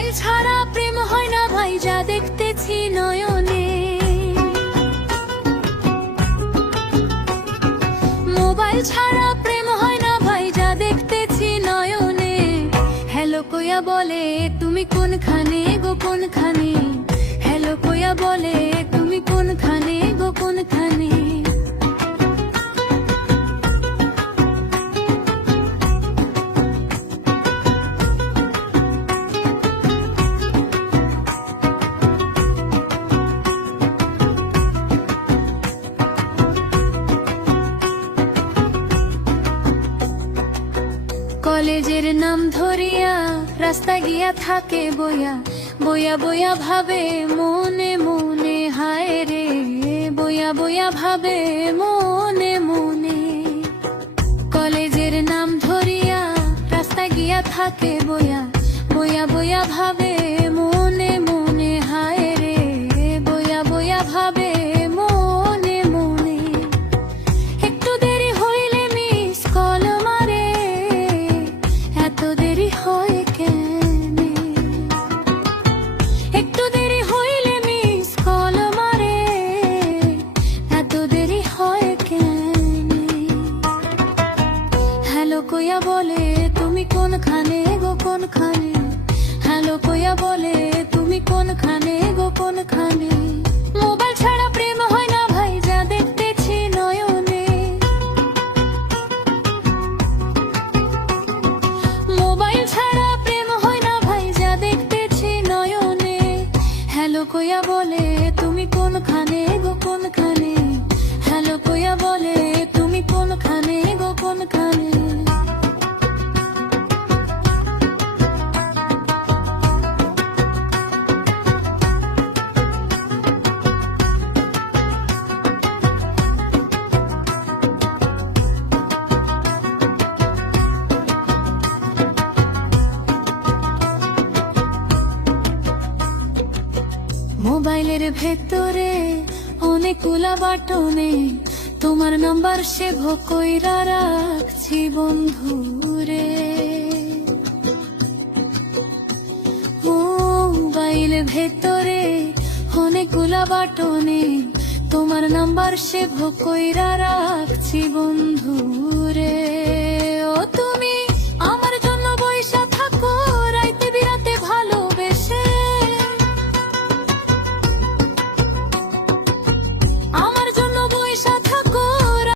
Mobile ছাড়া প্রেম হয় না ভাই, যা দেখতেছি নয়নে। মোবাইল ছাড়া প্রেম হয় না ভাই, যা দেখতেছি নয়নে। হ্যালো কইয়া বলে তুমি কোনখানে গো কোনখানে, হ্যালো কইয়া বলে তুমি কোনখানে গো কোনখানে। কলেজের নাম ধরিয়া রাস্তা গিয়া থাকে বইয়া, বইয়া বইয়া ভাবে মনে মনে, হায় রে বইয়া বইয়া ভাবে মনে মনে। কলেজের নাম ধরিয়া রাস্তা গিয়া থাকে বইয়া, বইয়া বইয়া ভাবে মনে মনে, হায় রে বইয়া বইয়া ভাবে মনে মনে। একটু দেরি হইলে মিস কল মারে, এত দেরি হয় কেনে? একটু দেরি হইলে মিস কল মারে, এত দেরি হয় কেনে? হ্যালো কইয়া বলে তুমি কোনখানে গো কোনখানে, হ্যালো কইয়া বলে তুমি কোনখানে গো কোনখানে। মোবাইল ছাড়া প্রেম হয় না ভাই, যা দেখতেছি নয়নে। মোবাইল ছাড়া প্রেম হয় না ভাই, যা দেখতেছি নয়নে। হ্যালো কইয়া বলে তুমি কোনখানে গো কোনখানে, হ্যালো কইয়া বলে তুমি কোনখানে গো কোনখানে। মোবাইলের ভেতরে অনেকগুলা বাটনে তোমার নাম্বার সেভ কইরা রাখছি বন্ধুরে। মোবাইল ভেতরে অনেকগুলা বাটনে তোমার নাম্বার সেভ কইরা রাখছি বন্ধু।